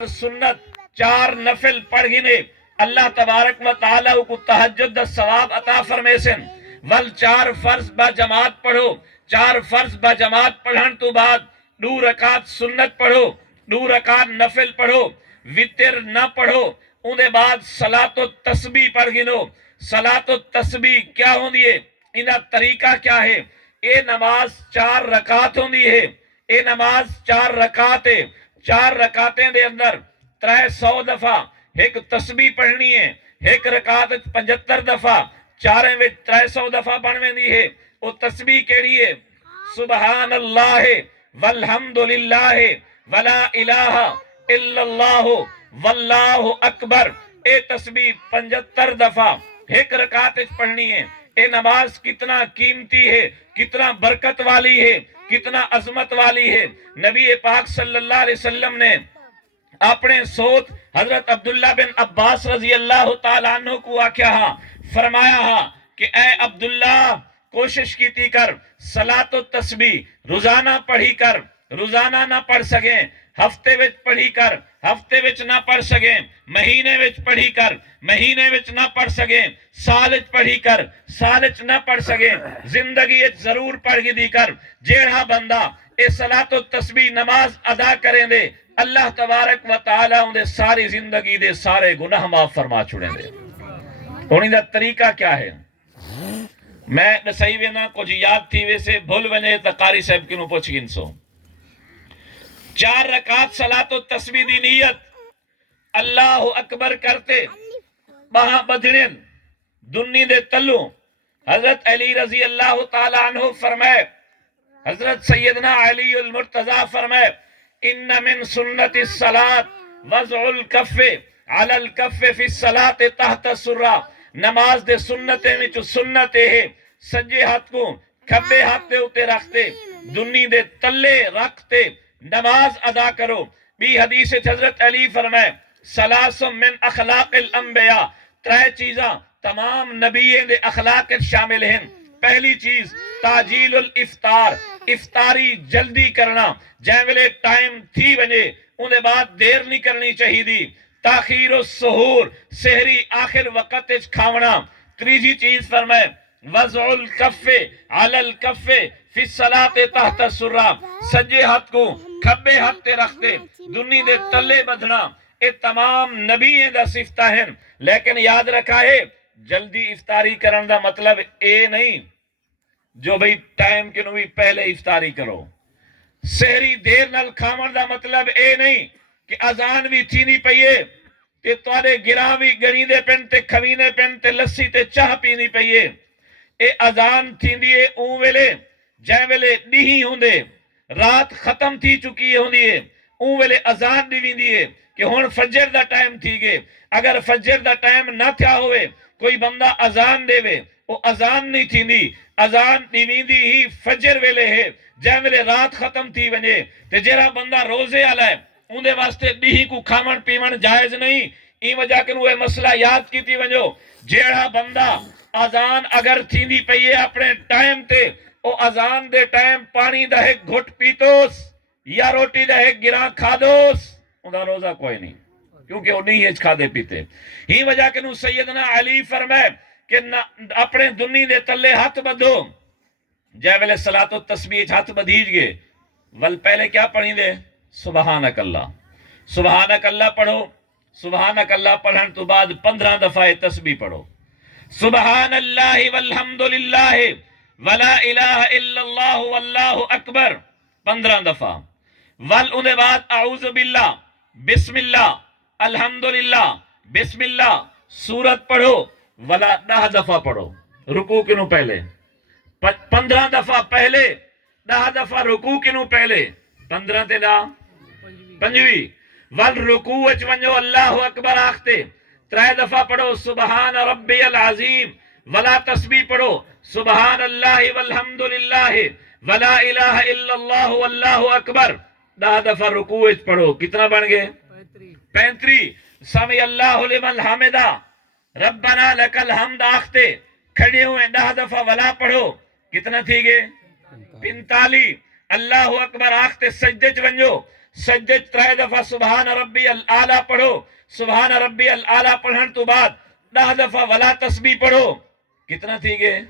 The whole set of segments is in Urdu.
سنت 4 نفل پڑھ گنے اللہ تبارک و تعالی کو تہجد دا ثواب عطا فرمے سن ول 4 فرض با جماعت پڑھو 4 فرض با جماعت پڑھن تو بعد 2 رکعت سنت پڑھو 2 رکعت نفل پڑھو وتر نہ پڑھو اون دے بعد صلاۃ التسبیح پڑھ گنو صلاۃ التسبیح کیا ہوندی ہے انہا طریقہ کیا ہے اے نماز 4 رکعت ہوندی ہے اے نماز 4 رکعت ہے 4 رکعتیں دے اندر 300 دفعہ ایک تسبیح پڑھنی ہے ایک رکعت 75 دفعہ 4 وچ 300 دفعہ پڑھویندی ہے او تسبیح کیڑی ہے سبحان اللہ والحمدللہ ولا الہ الا اللہ واللہ اکبر اے تسبیح 75 دفعہ ایک رکعت پڑھنی ہے اے نماز کتنا قیمتی ہے کتنا برکت والی ہے کتنا عظمت والی ہے نبی پاک صلی اللہ علیہ وسلم نے اپنے سوت حضرت عبداللہ بن عباس رضی اللہ تعالیٰ عنہ کو آکھیا ہاں فرمایا ہاں کہ اے عبداللہ کوشش کیتی کر صلاۃ و تسبیح روزانہ پڑھی کر روزانہ نہ پڑھ سکیں ہفتے وچ پڑھی کر ہفتے وچ نہ پڑھ سکیں مہینے وچ پڑھی کر مہینے وچ نہ پڑھ سکیں سال وچ پڑھی کر سال وچ نہ پڑھ سکیں زندگی وچ ضرور پڑھ دی کر جیڑا بندہ اے صلاۃ و تسبیح نماز ادا کریں دے اللہ تبارک و تعالیٰ ان دے ساری زندگی دے سارے گناہ معاف فرما چھوڑیں دے انہی دا طریقہ کیا ہے میں صحیح وینا کچھ یاد تھی ویسے بھول ونے تا قاری صاحب کنو پوچھ گنسو 4 رکعت صلاۃ و تسبیح دی نیت اللہ اکبر کرتے باہاں بدھنین دنی دے تلو حضرت علی رضی اللہ تعالیٰ عنہ فرمائے حضرت سیدنا علی المرتضی فرمائے ان من سنت الصلاة وضع الکف علی الکف فی الصلاة تحت السرہ نماز دے سنتے میں جو سنتے ہیں سجے ہاتھ کو کھبے ہاتھ دے اتے رکھتے دنی دے تلے رکھتے نماز ادا کرو بھی حدیث حضرت علی فرمائے سلاس من اخلاق الانبیاء 3 چیزاں تمام نبیین دے اخلاق شامل ہیں پہلی چیز تاجیل الافطار افطاری جلدی کرنا جیولے ٹائم تھی بنے انہیں بعد دیر نہیں کرنی چاہی دی تاخیر السحور سحری آخر وقت کھاونا تیسری چیز فرمائے وضع الکف علی الکف فی الصلاۃ تحت السرہ سجے ہاتھ کو کھبے ہاتھ تے رکھتے دنی دے تلے بدھنا اے تمام نبییں دا صفتہ ہیں لیکن یاد رکھا ہے جلدی افطاری کرن دا مطلب اے نہیں جو بھئی ٹائم کے نوی پہلے افطاری کرو سحری دیر نال کھاون دا مطلب اے نہیں کہ اذان بھی تھینی پئیے تے توڑے گراں بھی گریندے پن تے کھوینے پن تے لسی تے چاہ پینی پئیے اے اذان تھیندی ہے اون ویلے جے ویلے ڈیہی ہوندے رات ختم تھی چکی ہوندی ہے اون ویلے اذان دی ویندی ہے کہ ہن فجر دا ٹائم تھی گئے اگر فجر دا ٹائم نہ تھیا ہوئے کوئی بندہ اذان دے وے وہ اذان نہیں تھیندی اذان دی ویندی ہی فجر ویلے ہے جے ویلے رات ختم تھی ونے تے جڑا بندہ روزے والا ہے اون دے واسطے ڈیہی کو کھاون پیون جائز نہیں ای وجہ کہ وہ مسئلہ یاد کیتی ونجو جیڑا بندہ اذان اگر تھیندی پئیے اپنے ٹائم تے او اذان دے ٹائم پانی دا ایک گھٹ پیتوس یا روٹی دا ایک گراں کھادوس اوندا روزہ کوئی نہیں کیونکہ وہ نہیں کھا دے پیتے ہی وجہ کہ سیدنا علی فرمائے کہ اپنے دنی دے تلے ہاتھ بدھو جے ویلے صلاۃ و تسبیح ہاتھ بدھیج گے ول پہلے کیا پڑھی دے سبحانک اللہ پڑھو سبحانک اللہ پڑھن تو بعد 15 دفعہ تسبیح پڑھو سبحان اللہ والحمدللہ ولا الہ الا اللہ واللہ اکبر 15 دفعہ ول انہیں بعد اعوذ باللہ بسم اللہ الحمدللہ بسم اللہ سورت پڑھو ولا 10 دفعہ پڑھو رکوع کنو پہلے 15 دفعہ پہلے 10 دفعہ رکوع کنو پہلے 15 تے 10 پنجویں ول رکوع وچ ونجو اللہ اکبر آختے 3 دفعہ پڑھو سبحان ربی العظیم ولا تسبیح پڑھو سبحان اللہ والحمدللہ ولا الہ الا اللہ واللہ اکبر 10 دفعہ رکوع وچ پڑھو کتنا بن گئے 35 سمی اللہ لمن حمدہ ربنا لک الحمد آختے کھڑے ہوئے 10 دفعہ ولا پڑھو کتنا تھی گئے 45 اللہ اکبر آختے سجدے چ ونجو سجدے 3 دفعہ سبحان ربی العالی پڑھو. سبحان ربی العالی پڑھن تو بعد 10 دفعہ ولا تسبیح پڑھو. کتنا تھی گئے؟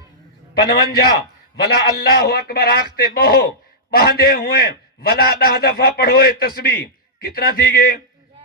55. ولا اللہ اکبر آختے بہو باندھے ہوئے ولا 10 دفعہ پڑھو تسبیح. کتنا تھی گئے؟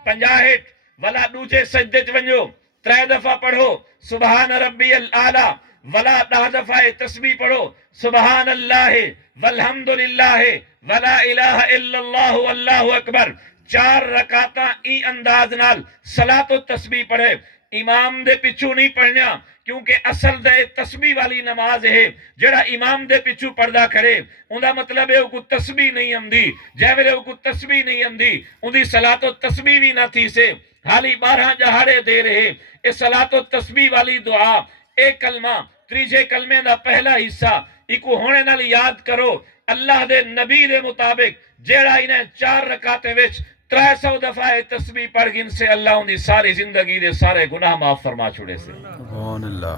65. ولا دوجے سجدے ونجو 3 دفعہ پڑھو سبحان ربی العالی ولا 10 دفعہ تسبیح پڑھو سبحان اللہ والحمدللہ ولا الہ الا اللہ واللہ اکبر. 4 رکعتاں ای انداز نال صلاۃ و تسبیح پڑھے. امام دے پچھو نہیں پڑھنا کیونکہ اصل دے تسبیح والی نماز ہے. جڑا امام دے پچھو پردہ کرے اوندا مطلب ہے کو تسبیح نہیں آندی. جے ویلے کو تسبیح نہیں آندی اودی صلاۃ و تسبیح بھی نہ تھی سے حالی 12 جہاڑے دے رہے. اے صلاۃ و تسبیح والی دعا اے کلمہ تریجے کلمے دا پہلا حصہ ایکو ہونے نال یاد کرو. اللہ دے نبی دے مطابق جیڑا انہیں 4 رکعتے وچ 300 دفعہ تسبیح پڑھ گن سے اللہ ان دی ساری زندگی دے سارے گناہ معاف فرما چھوڑے سے. سبحان اللہ.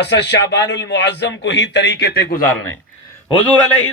اسد شعبان المعظم کو ہی طریقے تے گزارنے. حضور علیہ